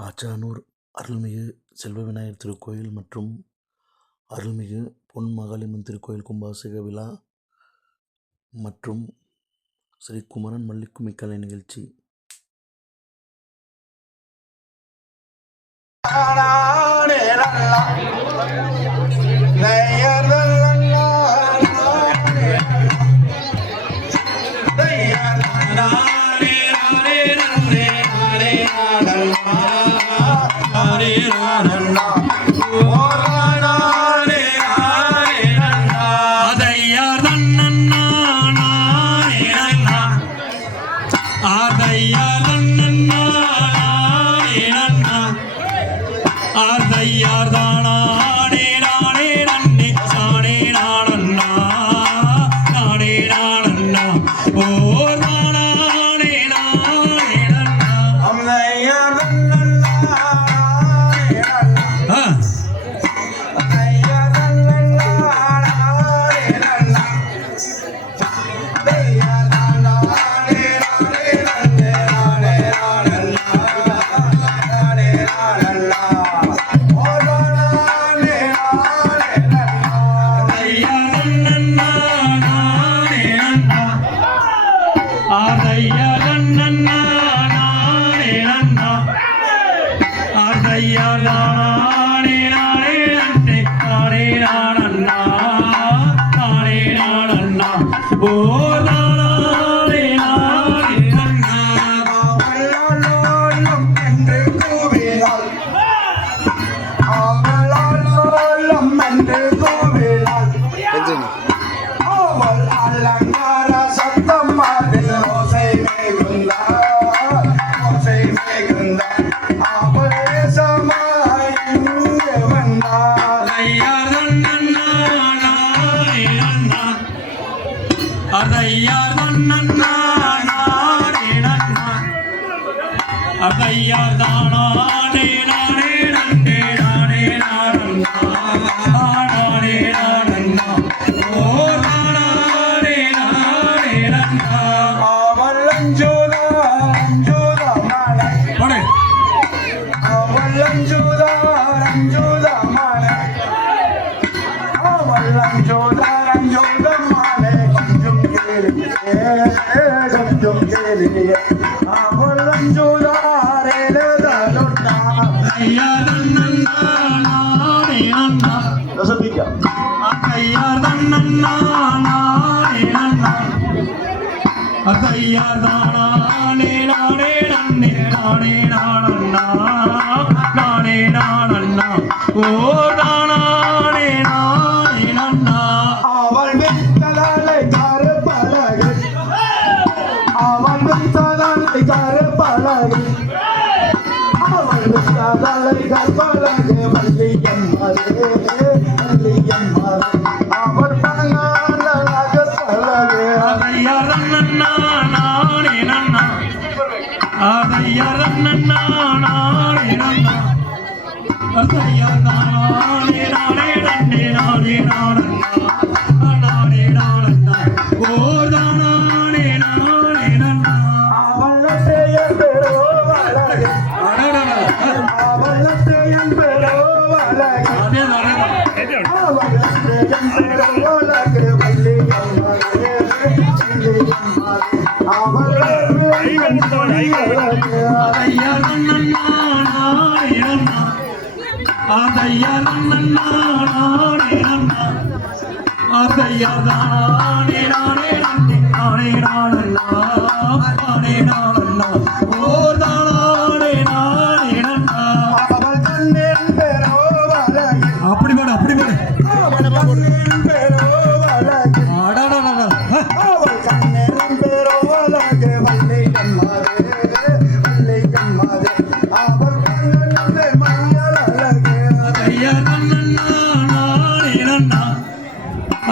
ஆச்சானூர் அருள்மிகு செல்வ விநாயகர் திருக்கோயில் மற்றும் அருள்மிகு பொன் மகாளியம்மன் திருக்கோயில் கும்பாபிஷேக விழா மற்றும் ஸ்ரீ குமரன் மல்லிக்கும்மி கலை நிகழ்ச்சி.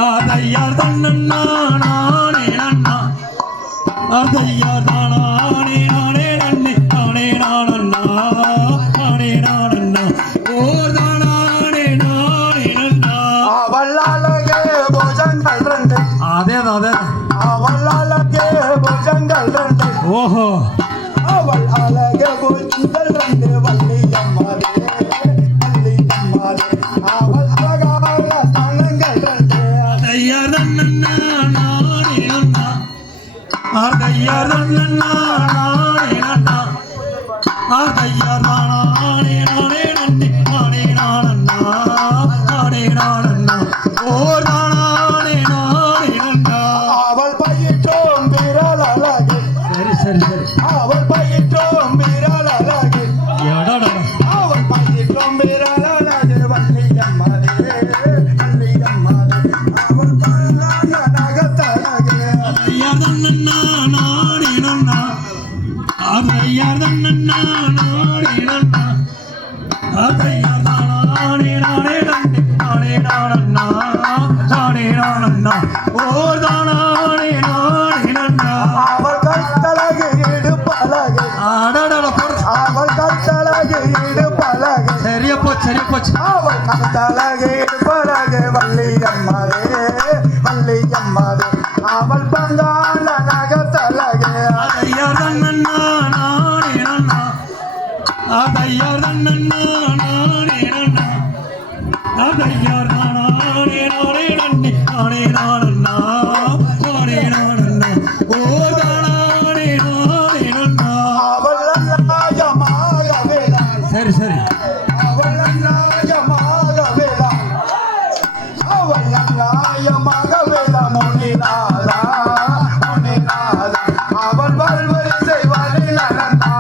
ஆதையார் தன்னண்ணா அவள் பயிற்றோம் விரல் அழகு அவள் பயிற்றோம் விரல் அழகு அவள் பயிற்றோம் விரல் அழகு வள்ளியம்மாளே அவள் பல்லான நகத்தழகு அவள் கத்தழகு இடுப்பழகு அவள் கத்தழகு இடுப்பழகு சரியா போச்சு அவள் கத்தழகு இடுப்பழகு வள்ளியம்மாளே அவள் பங்காள நகத்தழகு அவள் நாயமாக வேளாள் சரி அவள் நாயமாக வேளாள் அவள் நாயமாக வேளா முனிநாதா அவள் வல்வரிசை வழி நடந்தாள்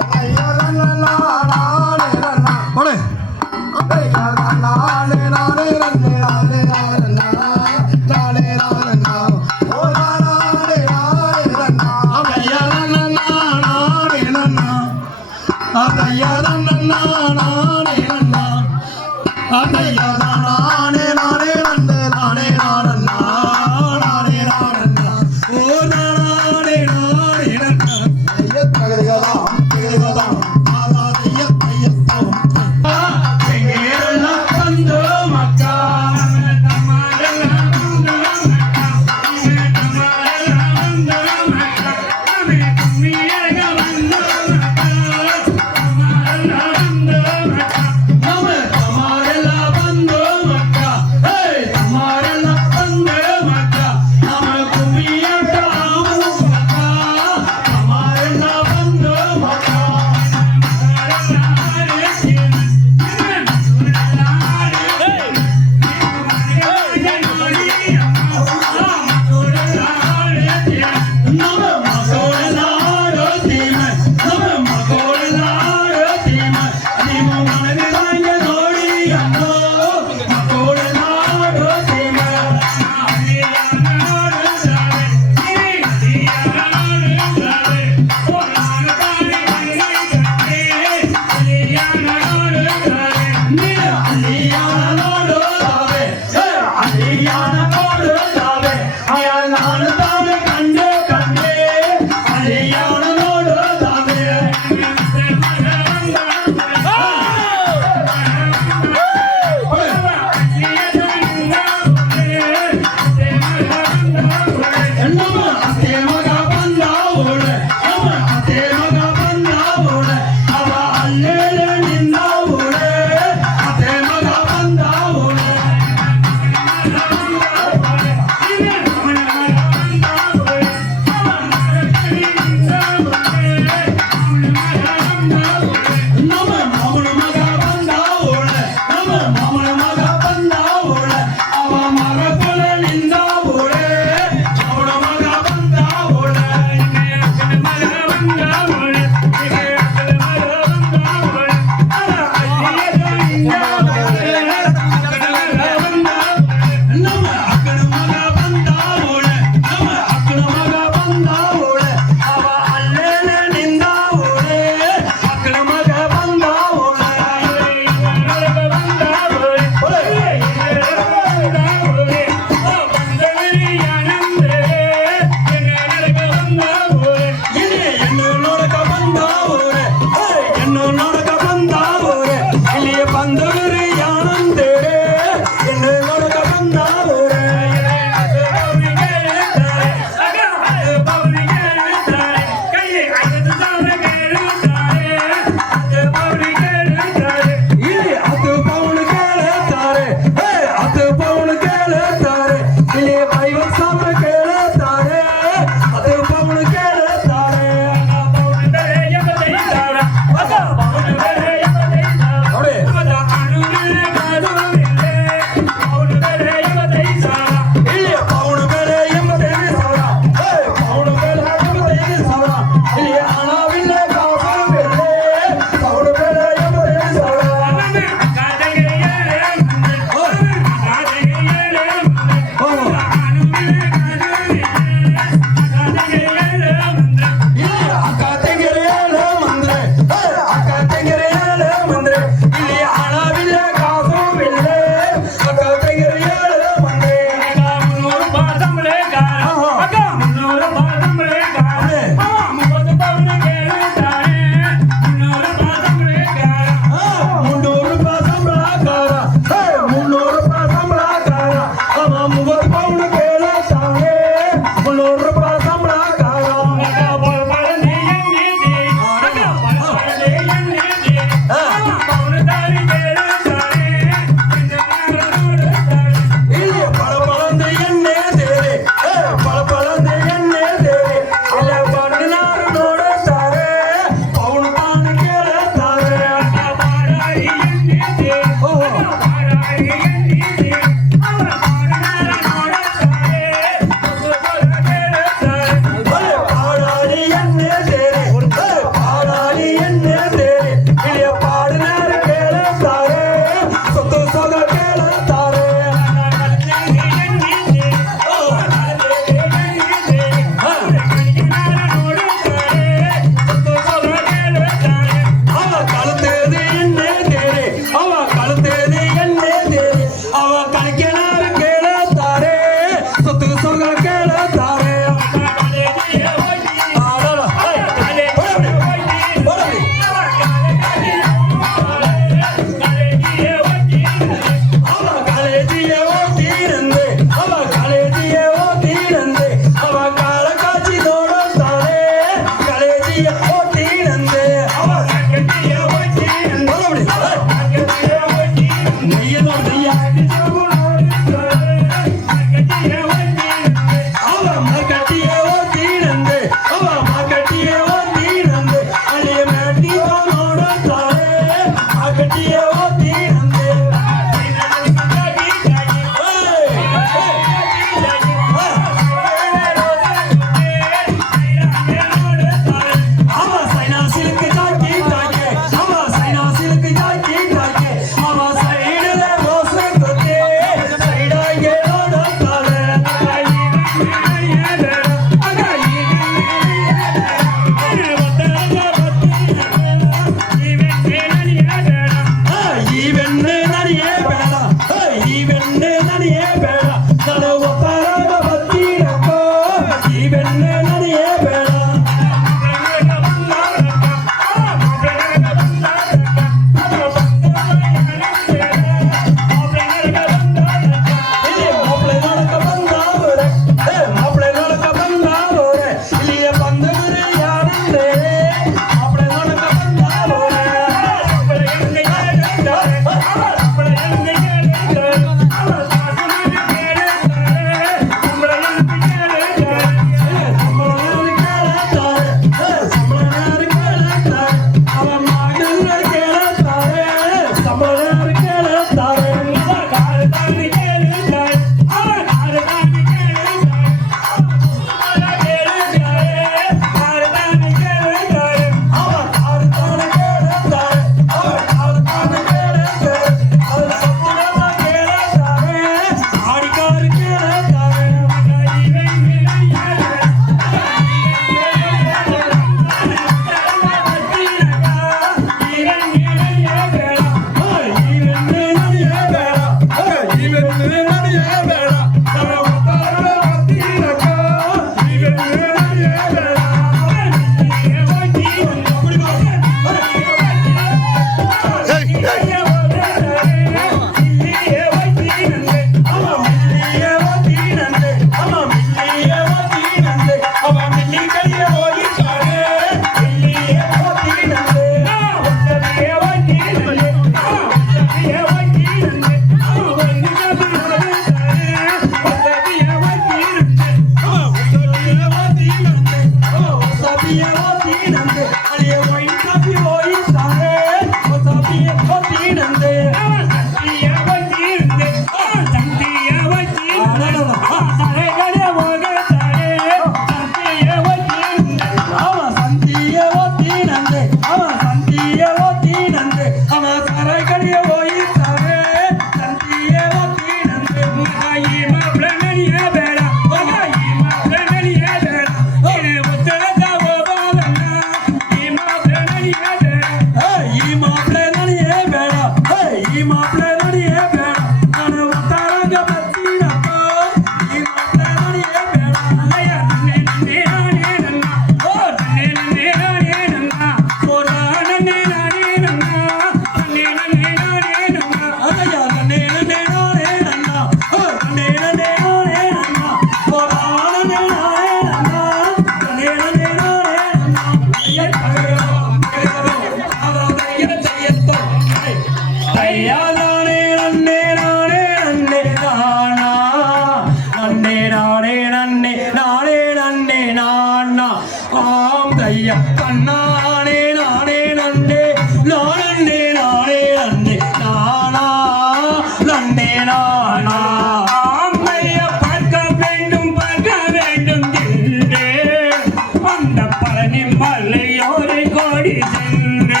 பழனி மலையோரை கோடி சென்று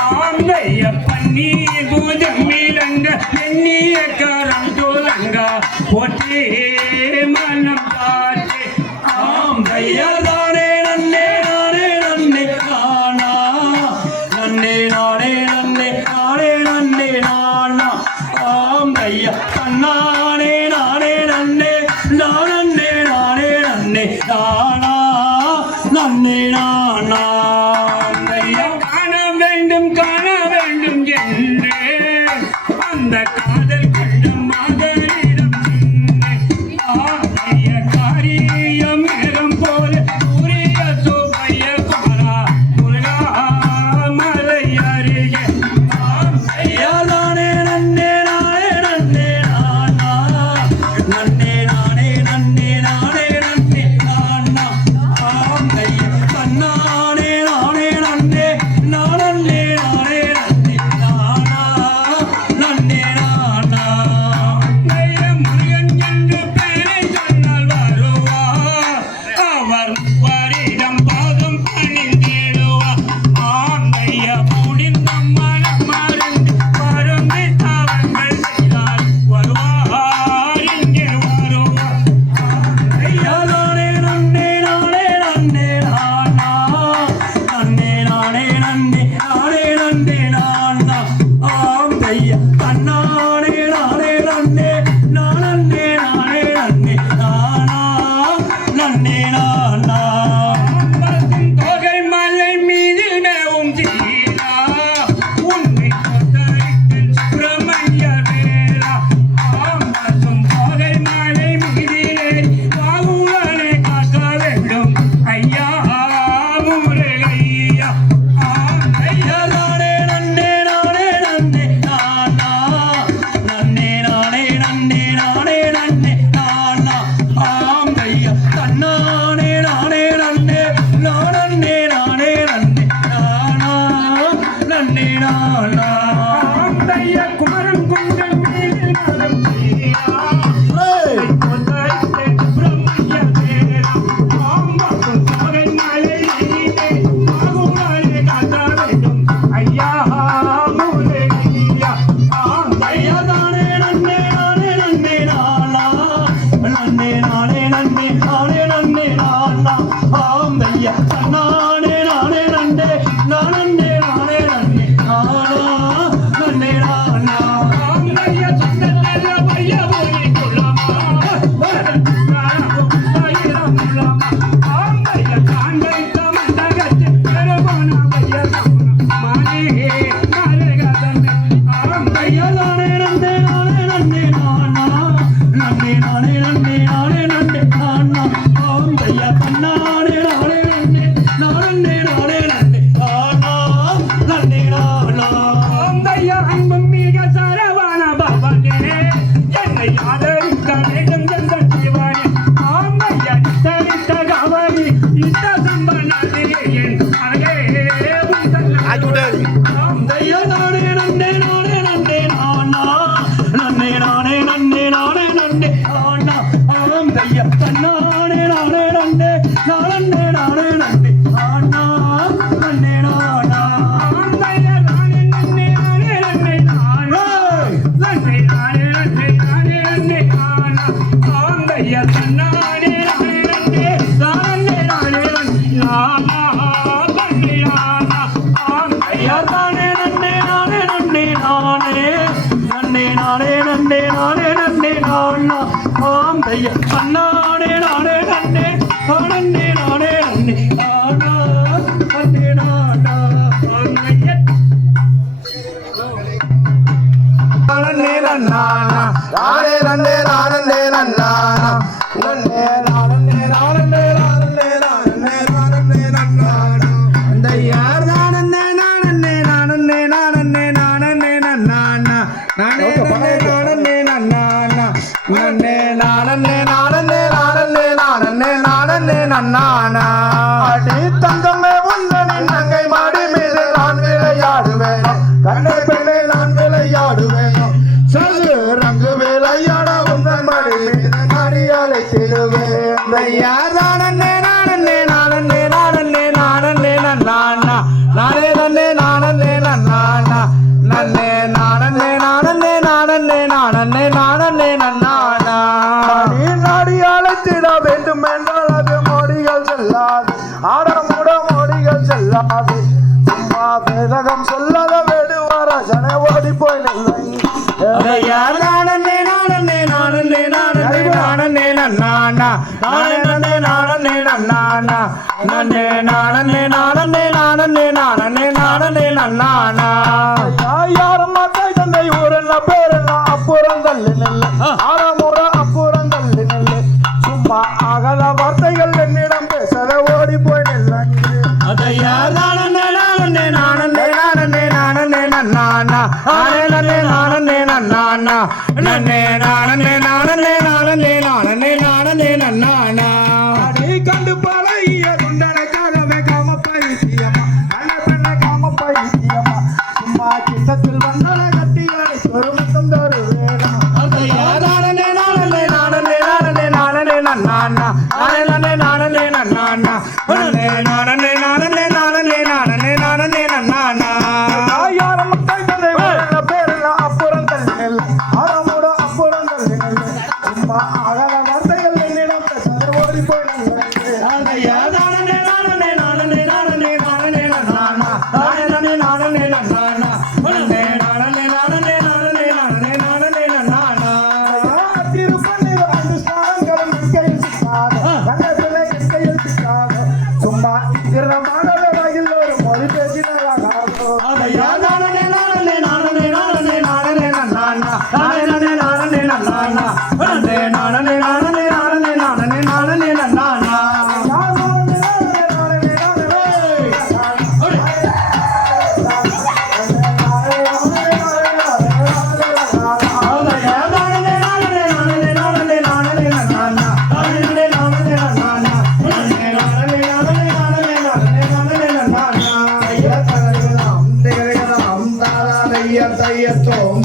ஆந்தைய பன்னி பூஜம் இலங்க எண்ணிய கரம் துலங்க ஒற்றே மனம் காற்று ஆந்தையதானே நன்னே நானே நன்னே நானா நன்னே நானே நன்னே நானே நன்னே நானா ஆந்தைய தன்னானே நானே நன்னே நானே நானே நன்னே நானா நன்னே நானா காண வேண்டும் என்று அந்த காதல் கண்ட மாதரிடம் ஆகிய காரியம் நேரம் போல சூரிய சோபைய குமரா முருகா மலை அருகே ஐயாதானே நன்னே நானே நன்னே நானா நன்னே நானே நன்னே நானே நன்னே நானா ஆம் ஐயா தன்னானே நானே நன்னே நானே நானே நன்னே நானா நன்னே நானா ஐயா முருகன் என்று பெயரை சொன்னால் வருவார் அவர் வரிடம் பாதம் பணிந்திடுவார் ஆம் ஐயா முடிந்த மனம் மறந்து மறந்து தாவங்கள் செய்தால் வருவார் இங்கே வருவார் ஐயாதானே நன்னே நானே நன்னே நானா நன்னே நானே நன்னே நானே நன்னே நானா ஆம் ஐயா தன்னானே நானே நன்னே நானே நானே நன்னே நானா நன்னே நானா தொகை மலை மீதில் மேவும் சீலா உன்னை கொத்தரிக்கும் சுப்பிரமணிய வேளா ஆம்பசும் தொகை மலை மீதிலே வாகுவனை காக்க வேண்டும் ஐயா முருகையா ஐயா நானே நன்னே நானே நன்னே நானா நன்னே நானே நன்னே நானே நன்னே நானா ஆம் ஐயா தன்னானே நானே நன்னே நானே நானே நன்னே நானா நன்னே நானா ஐயா குமரன் குண்டம் மீதில் மனம் தீரா நானே வேதம் செல்லாது சும்மா வேதகம் சொல்லாத வேடுவார ஜன ஓடி போய் நில்லை யாரும் மத்தை தந்தை ஊரெல்லாம் பேரெல்லாம் அப்புறம் தள்ளி நெல்லு ஆறாமூற அப்புறம் தள்ளி நெல்லு சும்மா அகல வார்த்தைகள் என்னிடம் பேசத ஓடி போய் நெல்லை கண்டு பழகிய குண்டனுக்காகவே காம பைத்தியம்மா நல்ல பெண்ண காம பைத்தியம்மா சும்மா கிட்டத்தில் வந்தன கட்டிகளை சொருமத்தம் தரு வேணும் யாரும் மத்தை தந்தை பேரெல்லாம் அப்புறம் தள்ளி நெல் ஆறாமூட அப்புறம் தள்ளி நெல் சும்மா அழக வார்த்தைகள் என்னிடம் பேச ஓடி போய் சும்மா திறமானவராகில் ஒரு மொழி பேசினாராக Om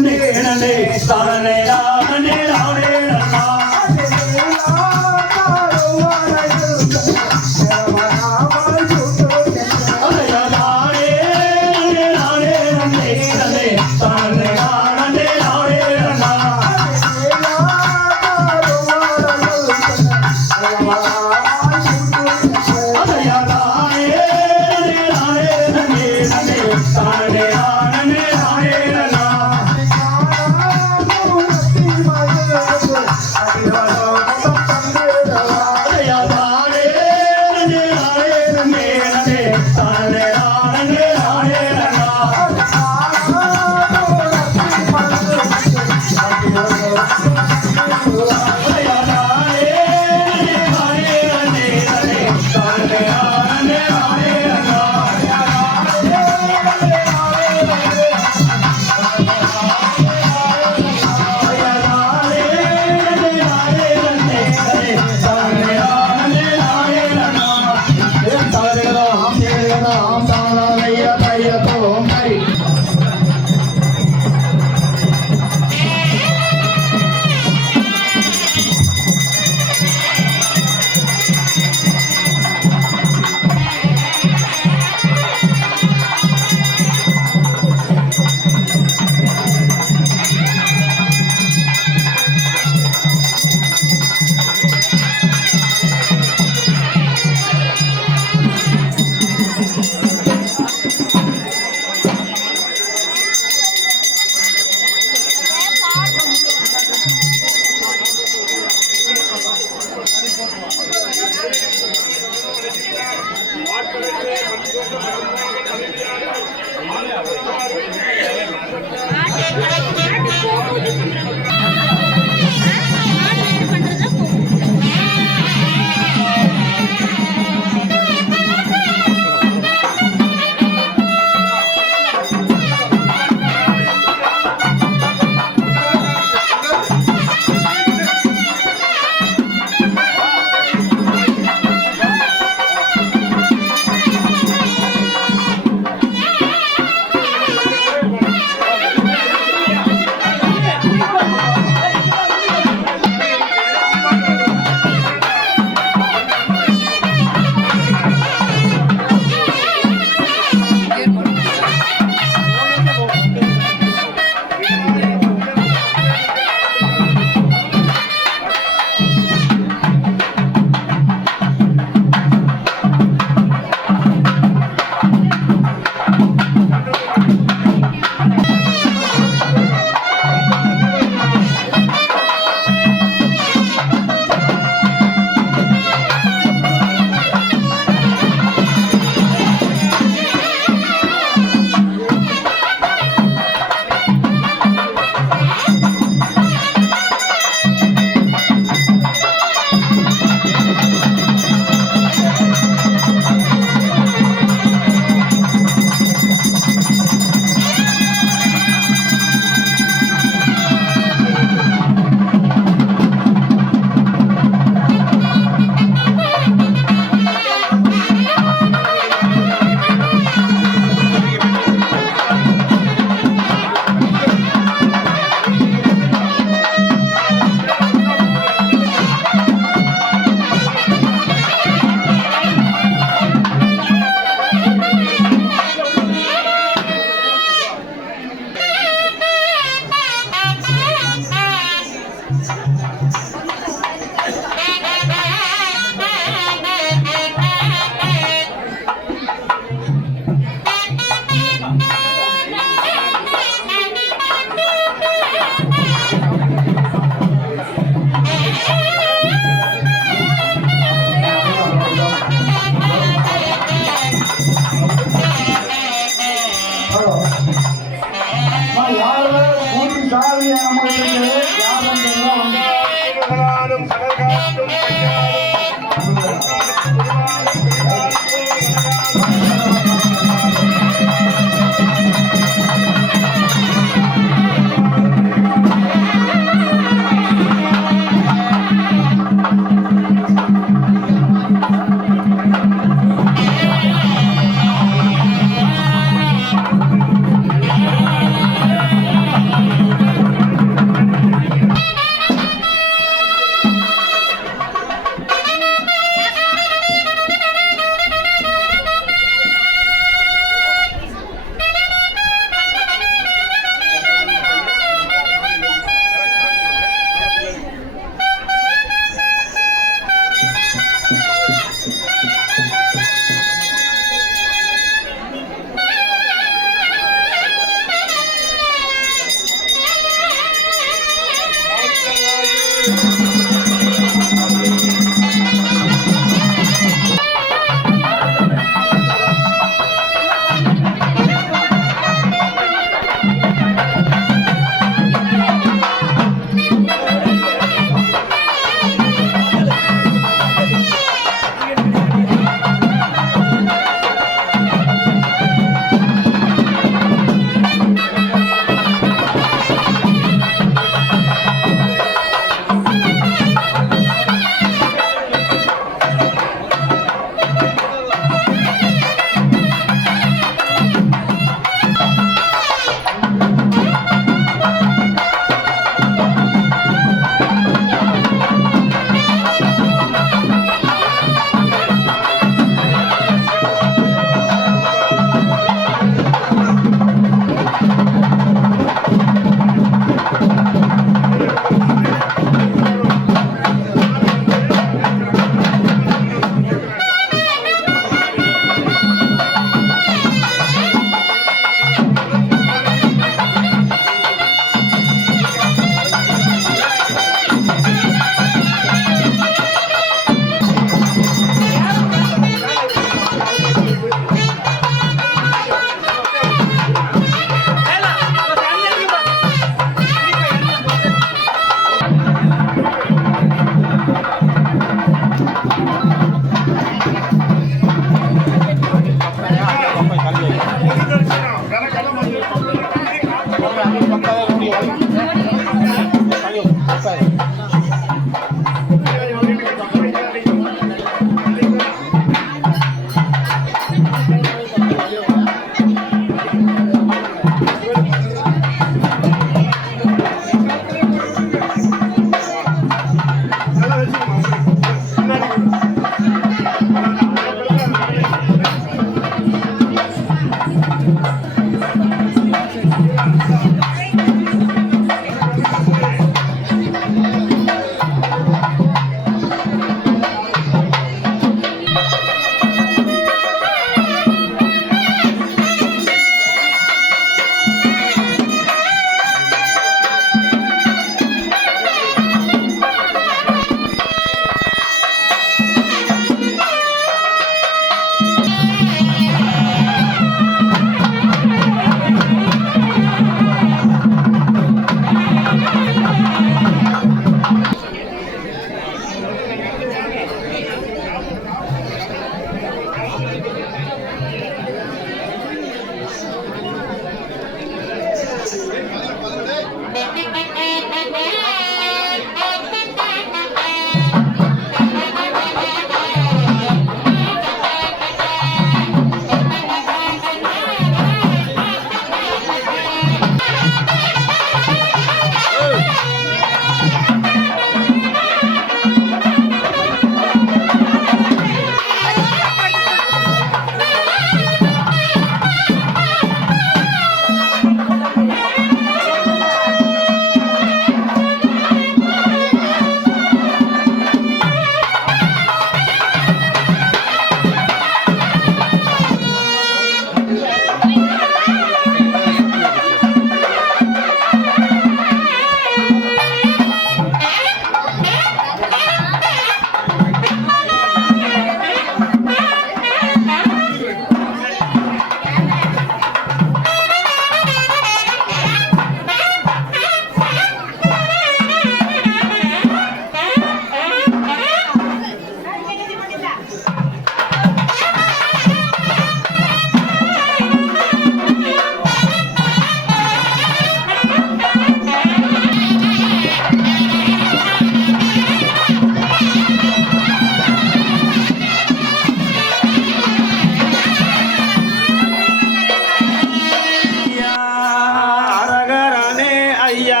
அரகரனே ஐயா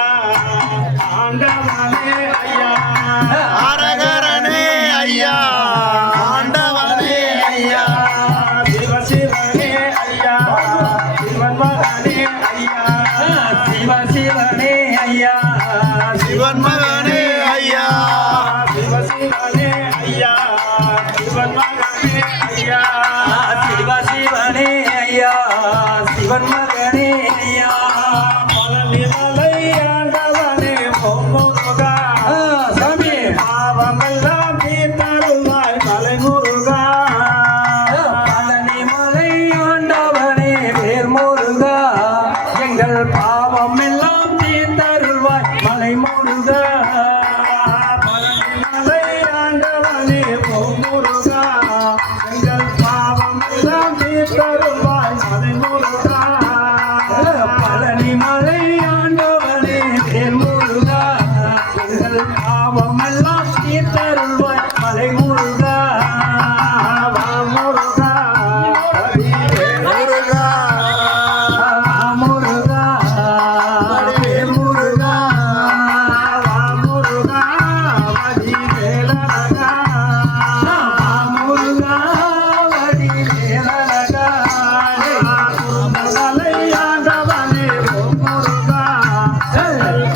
ஆண்டவனே ஐயா அரகரனே ஐயா ஆண்டவனே ஐயா சிவசிவனே ஐயா சிவன் மகனே ஐயா சிவசிவனே ஐயா சிவன் மகனே ஐயா சிவசிவனே ஐயா சிவன் மகனே ஐயா சிவசிவனே ஐயா சிவன் மகனே ஐயா மலநிலை ஆண்டவனே முருகா சாமி பாவமெல்லாம் தீர்த்தருள்வாய் மலை முருகா பழனி மலை ஆண்டவனே வேல் முருகா எங்கள் பாவம் எல்லாம் தீர்த்தருள்வாய் மலை முருகா மலை ஆண்டவனே முருகா எங்கள் பாவம் எல்லாம் தீர்த்தருள்வாய் மலை முருகா பழனி மலை ஆண்டவனே வேல் முருகா எங்கள் பாவம் எல்லாம் தீர்த்தருள்வாய் மலை முருகா முருகா முருகா முருகா வேல் முருகா முருகா வடிவேலழகா முருகா வடி வேலழகா மலை ஆண்டவனே முருகா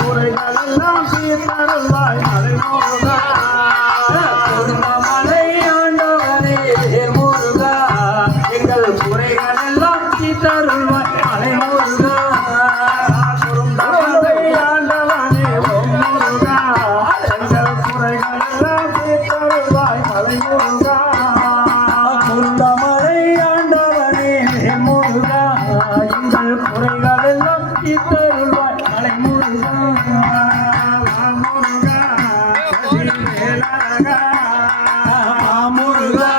குறைகளெல்லாம் தீர்த்தருள்வாய் மலை முருகா மலை ஆண்டவனே வேல் முருகா எங்கள் குறைகள் எல்லாம் தீர்த்தருள்வாய் மலை முருகா மலை ஆண்டவனே முருகா எங்கள் குறைகளெல்லாம் தீர்த்தருள்வாய் மலை முருகா மலை ஆண்டவனே வேல் முருகா எங்கள் குறைகள் எல்லாம் தீர்த்தருள்வாய் மலை முருகா முருகா வடிவேலழகா முருகா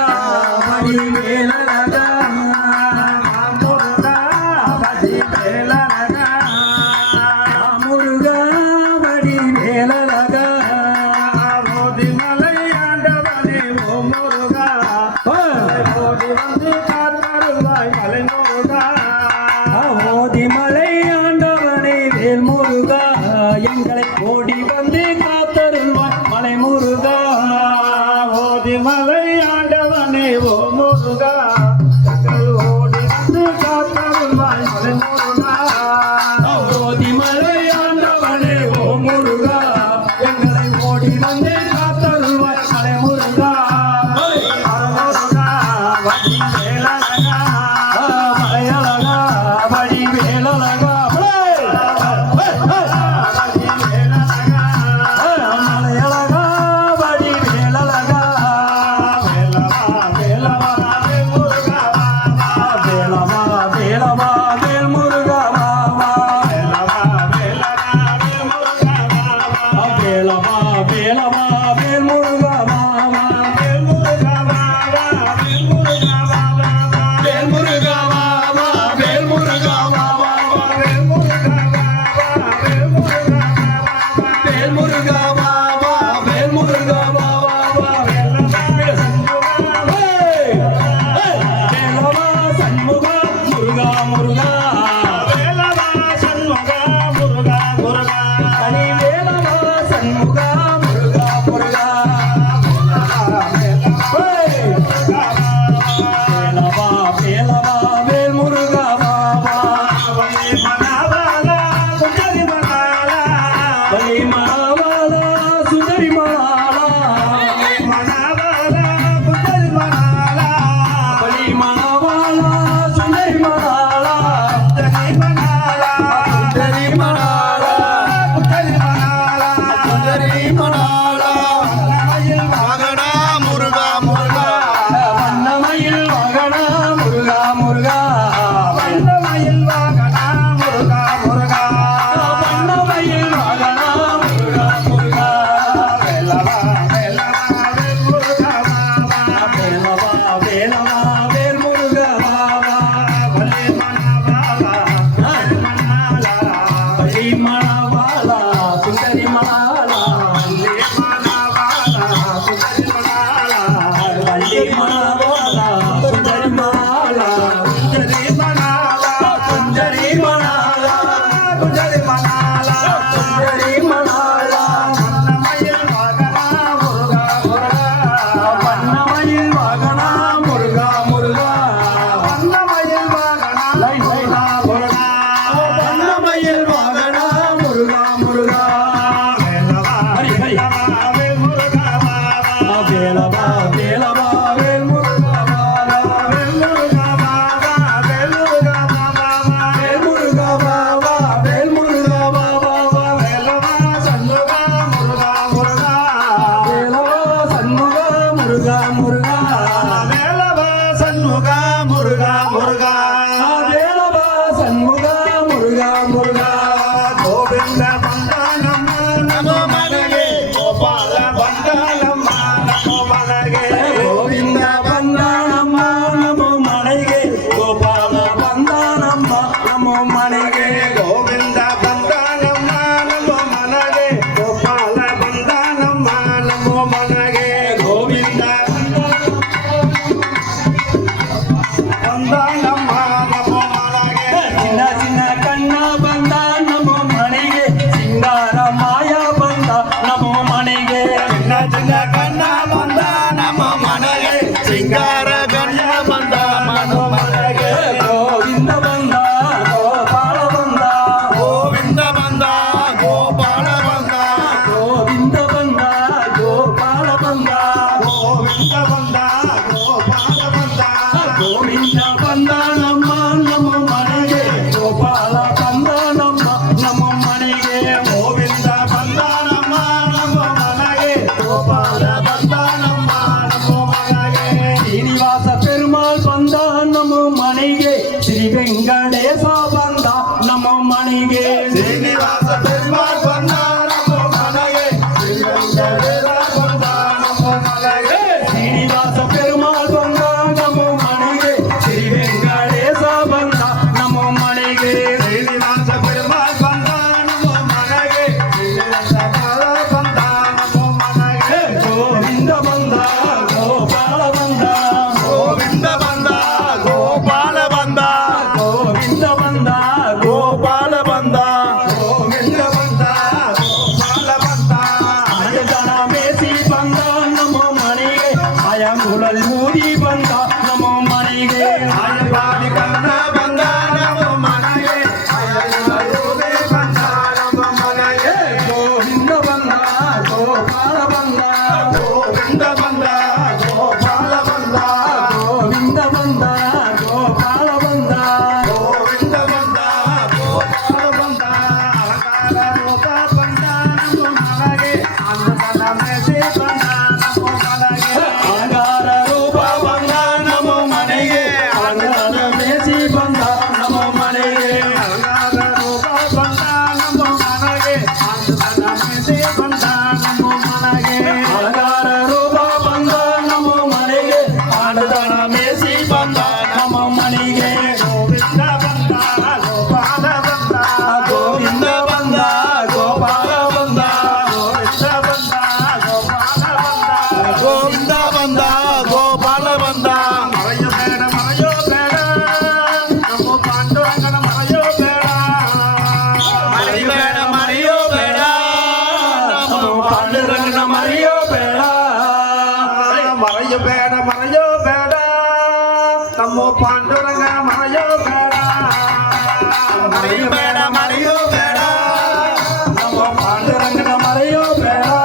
வடி வேலழகா முருகா வடிவேலழகா முருகா வடி வேலழகா மலை ஆண்டவனே முருகா ஓடி வந்து காத்தருள்வாய் மலை முருகா ஓதி மலை ஆண்டவனே வேல் முருகா எங்களை ஓடி வந்து காத்தருள்வாய் மலை முருகா ஓதி மலை ஆண்டவனே ஓ முருகா எங்கள் ஓடி வந்து காத்தருள்வாய் மலை முருகா ஓதி மலை ஆண்டவனே ஓ முருகா எங்களை ஓடி வந்து காத்தருள்வாய் மலை முருகா முருகா வடிவேலழகா மலையழகா வடி வேலழகா மலையழகா வடி வேலழகா வேலவா வேலவா வேல் முருகா வா வண்ணமயில் வாகனா முருகா முருகா வண்ணமயில் வாகனா முருகா முருகா வேலவா வேலவா வேல் முருகா வாவா வேலவா வேலவா வேல் முருகா வாவா வள்ளி மணவாளா மணாலா வள்ளி மணவாளா சுந்தரி மணாலா வள்ளி மணவாளா சுந்தரி மணாலா வள்ளி மணவாளா சுந்தரி மணாலா குஞ்சரி மணாலா சுந்தரி மணாலா குஞ்சரி மணாலா சுந்தரி மணாலா வண்ணமயில் வாகனா முருகா முருகா வண்ணமயில் வாகனா முருகா முருகா வண்ணமயில் வாகனா முருகா முருகா வண்ணமயில் வாகனா முருகா முருகா வேலவா ஹரி ஹரி வேலவா வேல் முருகா வாவா வேலவா வேலவா வேல் முருகா வாவா வேல் முருகா வாவா வேல் முருகா வாவா வேல் முருகா வாவா வேல் முருகா வாவா வேலவா சண்முகா முருகா முருகா வேலவா சண்முகா முருகா முருகா வேலவா சண்முகா முருகா முருகா வேலவா சண்முகா முருகா முருகா கோவிந்த பந்தானம்மா நமோ மனகே கோபால பந்தானம்மா நமோ மனகே கோவிந்த வந்தானம்மா நமோ மனைகே கோபால வந்தானம்மா நமோ மனைகே கோவிந்த பந்தானம்மா நமோ மனகே கோபால பந்தானம்மா நமோ மனகே கோவிந்த பந்தானம்மா நமோ மனகே சின்ன சின்ன கண்ணா பந்தா நமோ மனைகே சிங்கார மாயா பந்தா நமோ மனைகே சின்ன சின்ன கண்ணா பந்தா நமோ மனகே சிங்கார கண்ணா பந்தா நமோ மனகே கோவிந்த பந்தா கோபால பந்தா கோவிந்த பந்தா கோபால பந்தா கோவிந்த பந்தா கோபால பந்தா கோவிந்த பந்தா கோபால பந்தா கோவிந்த பந்தானம்மா நமோ மனைகே கோபால பந்தானம்மா நமோ மனைகே கோவிந்த பந்தானம்மா நமோ மனகே கோபால பந்தானம்மா நமோ மனகே ஸ்ரீனிவாச பெருமாள் பந்தா நமோ மனைகே ஸ்ரீ வெங்கடேச பந்தா நமோ மனைகே ஸ்ரீனிவாச பெருமாள் பந்தா நமோ மனகே ஸ்ரீரங்கதேவ பந்தா நமோ மனகே ஸ்ரீனிவாச பெருமாள் பந்தா நமோ மனைகே ஸ்ரீ வெங்கடேச பந்தா நமோ மனைகே ஸ்ரீனிவாச பெருமாள் பந்தா நமோ மனகே ஸ்ரீரங்கதேவ பந்தா நமோ மனகே கோவிந்த பந்தா கோபால பந்தா கோவிந்த பந்தா கோபால பந்தா கோவிந்த பந்தா கோபால பந்தா கோவிந்த பந்தா கோபால பந்தா மேசி பந்தா நமோ மனைகே அயங்குழல் மூடி பந்தா நமோ மனைகே ஆழ்வாடி கண்ணா பந்தா நமோ மனகே அயல்வரூபே பந்தா நமோ மனகே கோவிந்த பந்தா கோபால பந்தா கோவிந்த பந்தா கோபால பந்தா கோவிந்த பந்தா கோபால பந்தா கோவிந்த பந்தா கோபால பந்தா அலங்கார ரூபா பந்தா நமோ மனகே அன்னதான மேசி பந்தா நமோ மனகே அலங்கார ரூப பந்தா நமோ மனைகே அலங்கார மேசி பந்தா நமோ மனைகே அலங்கார ரூபா பந்தா நமோ மனகே அன்னதான மேசி பந்தா நமோ மனகே அலங்கார ரூப பந்தா நமோ மனைகே ஆனந்தன மேசி பந்தா நமோ மனைகே கோவிந்த பந்தா கோபால பந்தா கோவிந்த பந்தா கோபால பந்தா கோவிந்த பந்தா கோபால பந்தா மறையோ பேட நம்ம பாண்டுரங்கன மறையோ பேட மறையோ பேட நமோ பாண்டுரங்கன மறையோ பேடா மறையோ பேட நம்ம பாண்டுரங்க மறையோ பேட மறையோ பேட நமோ பாண்டுரங்கன மறையோ பேடா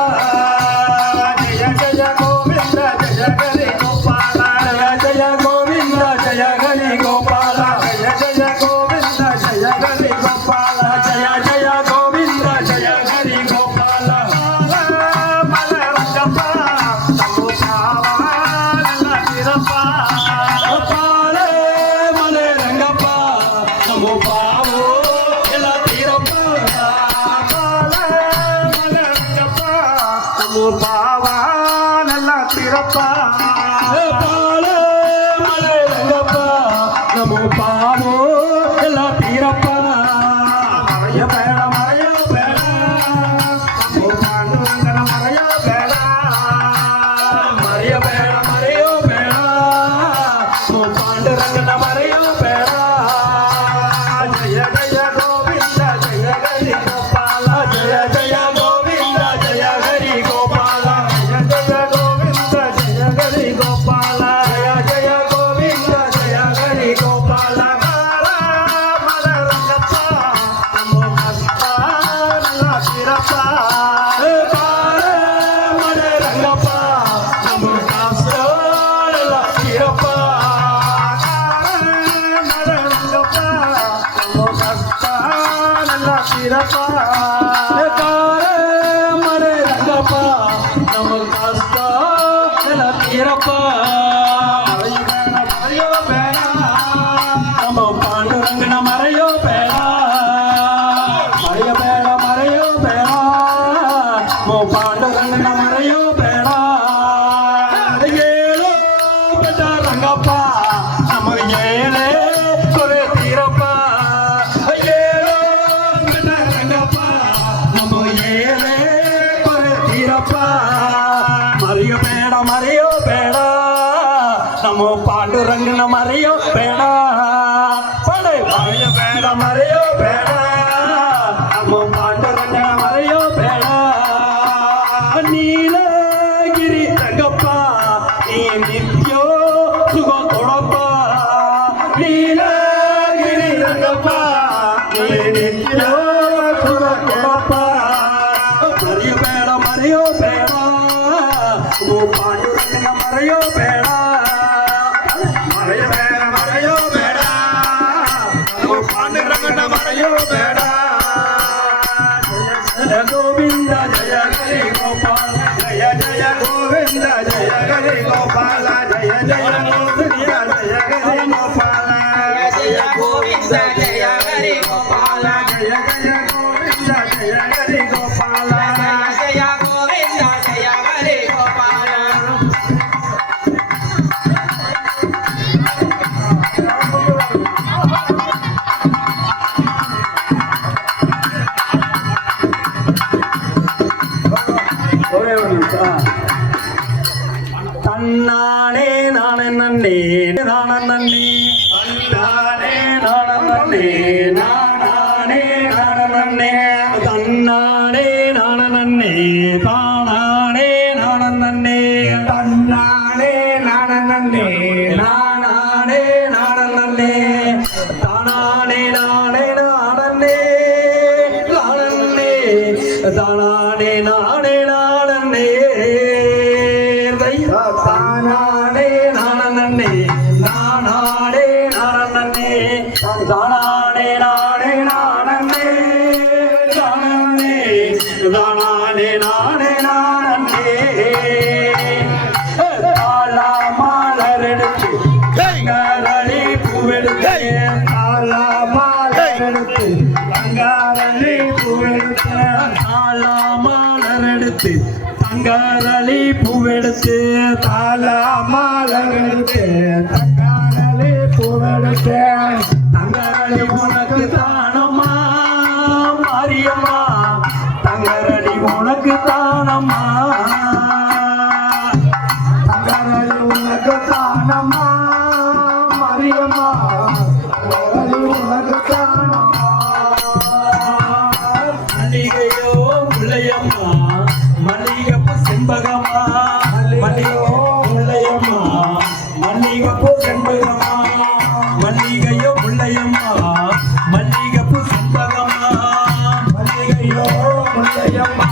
ஜெய ஜெய கோவிந்த ஜெய கரி கோபால ஜய ஜய கோவிந்த ஜய ஹரி கோபால ஜெய ஜெய கோவிந்த பாவா நல்லா திறப்பா பால மலை ரங்கப்பா நமோ பாவோ எல்லாம் தீரப்பா மறைய பேட மறைய பேட பாண்டுரங்கன மறைய பேட மறைய பேட மறையோ பேடா பாண்டுரங்கன மறையோ பேடா ஜய ஜய கோவிந்த ஜய ஹரி கோபால ஜய ஜய கோவிந்த ஜய ஹரி கோபால ஜய ஜய கோவிந்த ஜய ஹரி கோபால ஜய ஜய கோவிந்த ஜய ஹரி கோபால மலரங்கப்பா நம்ம கஸ்தா நல்லா திறப்பா பால மலை ரங்கப்பா நம்ம காசோல தீரப்பா மலரங்கப்பா நம்ம கஸ்தா நல்லா திறப்பா கார மலை ரங்கப்பா நம்ம காசா எல்லாம் தீரப்பா மறையோ பேனா நம்ம பாண்டுரங்கன மறையோ பேடா மறைய பேட மறையோ பேடா மோ பாண்டுரங்கன மறையோ பேடா ஏழோ பெற்ற ரங்கப்பா நம்ம ஏழே ஒரு தீரப்பா ஏழோ பெற்ற ரங்கப்பா நம்ம ஏழே ஒரு தீரப்பா மறைய பேட மறையோ பேடா நம்ம பாண்டுரங்கன மறையோ பேடா படை மறைய பேட மறையோ பேடா நம்ம பாண்டுரங்கன மறையோ பேடா நீலகிரி ரங்கப்பா நீ நித்யோ சுகம் கொடப்பா நீலகிரி ரங்கப்பா நீ நித்யோ சுகம் கொடப்பா மறைய பேட மறையோ பேடா ஓ பாண்டுரங்கன மறையோ பேடா மறைய பேட மறையோ பேடா நம்ம பாண்டுரங்கன மறையோ பேடா ஜய கோவிந்த ஜய ஹரி கோபால ஜய ஜய கோவிந்த ஜய ஹரி கோபால ஜய ஜய கோவிந்த ஜய ஹரி கோபால ஜய கோவிந்த ஜய ஹரி கோபால ஜய ஜய கோவிந்த ஜய ஹரி கோபால ஜய கோவிந்த ஜய ஹரி கோபால ஒரே ஒரு நிமிஷம் தன்னானே நானே நன்னே நானே நன்னே தன்னானே நானே நன்னே நானே நன்னே தன்னானே நானே நன்னே தானானே நானே நன்னே தன்னானே நானே நானே நானே நன்னே தானானே நானே நானே நானே தானானே நானே நானே தானானே நானே நானே நானே தானானே நானே நானே தானே தானானே நானே நானே தாளா மாலர் எடுத்து கரளி பூவெடுத்து தாளா மாலர் எடுத்து தங்காரளி பூவெடுத்து தாளா மாலர் எடுத்து தங்கரளி பூவெடுத்து தாளா மாலர் எடுத்து தங்காரளி பூவெடுத்து தங்கரளி உனக்கு தானம்மா மாரியம்மா தங்கரளி உனக்கு தானம்மா தங்காரளி உனக்கு தானம்மா மரியம்மா தங்காரளி உனக்கு தானம்மா மல்லிகையோ முல்லையம்மா மல்லிகைப்பூ செண்பகம்மா மல்லிகையோ முல்லையம்மா மல்லிகைப்பூ செண்பகம்மா மல்லிகையோ முல்லையம்மா மல்லிகைப்பூ செண்பகம்மா மல்லிகையோ முல்லையம்மா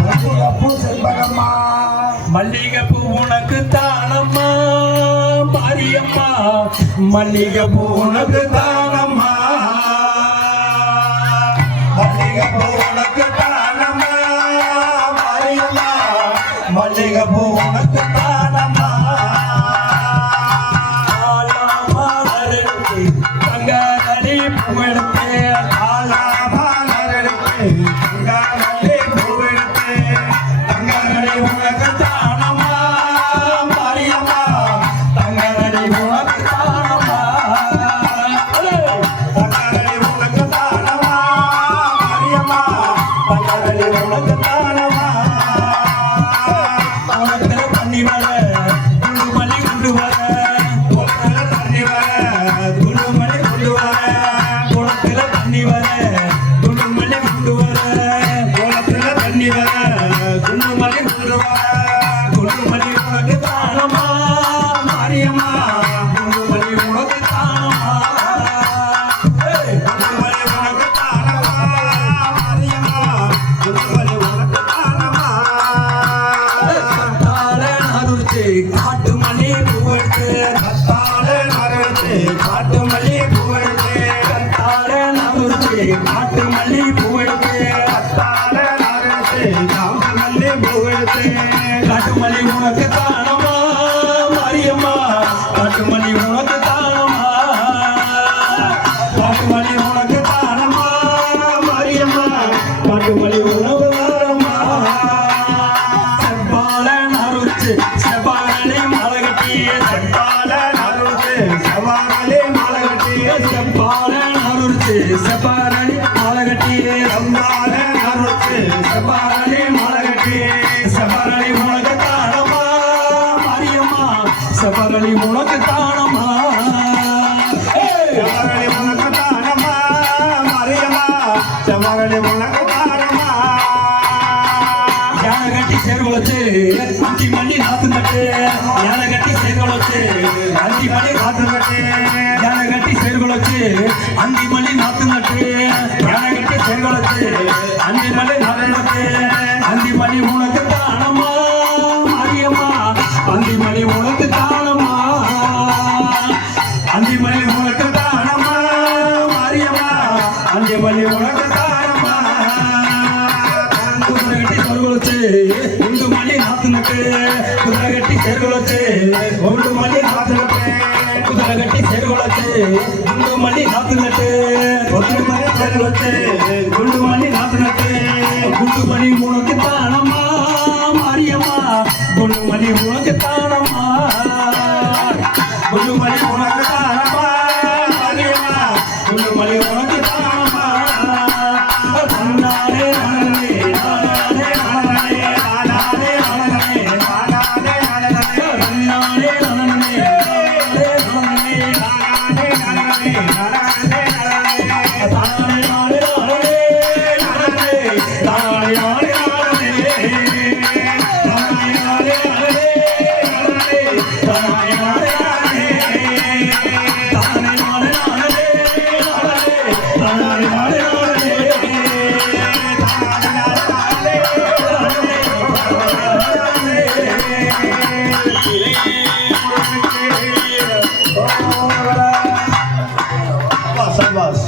மல்லிகைப்பூ செண்பகம்மா மல்லிகைப்பூ உனக்கு தானம்மா மாரியம்மா மல்லிகைப்பூ உனக்கு தானம்மா மல்லிகைப்பூ உனக்கு தானம்மா மரியம்மா மல்லிகைப்பூ உனக்கு தானம்மா மலர் எடுத்து தங்கரளி பூவெடுத்து ஆலா மலர் எடுத்து தங்காரளி பூவெடுத்து தங்காரளி தங்கரளி உனக்கு தானமா மாரியம்மா தங்கரளி உனக்கு தானமா உனக்கு பண்ணி வர குண்டு மல்லி கொண்டு வர குளத்துல தண்ணி வர குண்டு மல்லி கொண்டு வர குளத்துல தண்ணி வர குண்டு மல்லி கொண்டு வர குளத்துல தண்ணி வர குண்டு மல்லி கொண்டு வர குண்டு மல்லி உனக்கு தானமா மாரியம்மா குண்டு மல்லி உனக்கு தானமா குண்டுமல்லி உனக்கு தானமா மாரியம்மா குண்டுமல்லி உனக்கு தானமா தாள நறுத்து காட்டு மல்லி பூவெடுத்து கத்தாழ நறுத்து காட்டு மல்லி பூவெடுத்து தாள நறுத்து காட்டு மல்லி பூவெடுத்து கத்தாழ நறுத்து காட்டு மல்லி பூவெடுத்து காட்டு மல்லி உனக்கு தானமா மாரியம்மா காட்டு மல்லி உனக்கு தானமா காட்டு மல்லி உனக்கு தானமா மாரியம்மா காட்டு மல்லி உனக்கு தானமா செவ்வாழ நறுத்து செவ்வாழை மலை கட்டி கத்தாழ நறுத்து சவாரலி மாலை கட்டி செவ்வாழ நறுத்து செவ்வாழை மலை கட்டி சம்பால நறுத்து செவ்வாழை மலை கட்டி செவ்வாழை உனக்கு தானமா மாரியம்மா செவ்வாழை உனக்கு தானமா செவரளி உனக்கு தானமா மாரியம்மா செவரளி உனக்கு தானமா யானை கட்டி சேர்வச்சு அஞ்சி மல்லி நாத்து நட்டு யானை கட்டி சேர்வச்சு அஞ்சி மல்லி நாத்து நட்டு யானை கட்டி சேர்வச்சு அஞ்சி மல்லி நாத்து நட்டு யானை கட்டி சேர்வச்சு அஞ்சி மல்லி நாத்து நட்டு அஞ்சி மல்லி உனக்கு தானமா மாரியம்மா அஞ்சி மல்லி உனக்கு தானமா அஞ்சி மல்லி உனக்கு தானமா மாரியம்மா அஞ்சி மல்லி உனக்கு தானமா குதிரை கட்டி சொருகுலச்சு குண்டு மல்லி நாத்து நட்டு குதிரை கட்டி செருகுலச்சு குண்டு மல்லி நாத்து நட்டு குதிரை கட்டி செருகுலச்சு குண்டு மல்லி நாத்து நட்டு குண்டு மல்லி செருகுலச்சு குண்டு மல்லி நாத்து நட்டு குண்டு மல்லி உனக்கு தானமா மாரியம்மா குண்டு மல்லி உனக்கு தானமா குண்டு மல்லி உனக்கு தானமா மாரியம்மா குண்டு மல்லி உனக்கு தானமா நானே நானே நானே நானே நானே நானே நானே சபாஸ்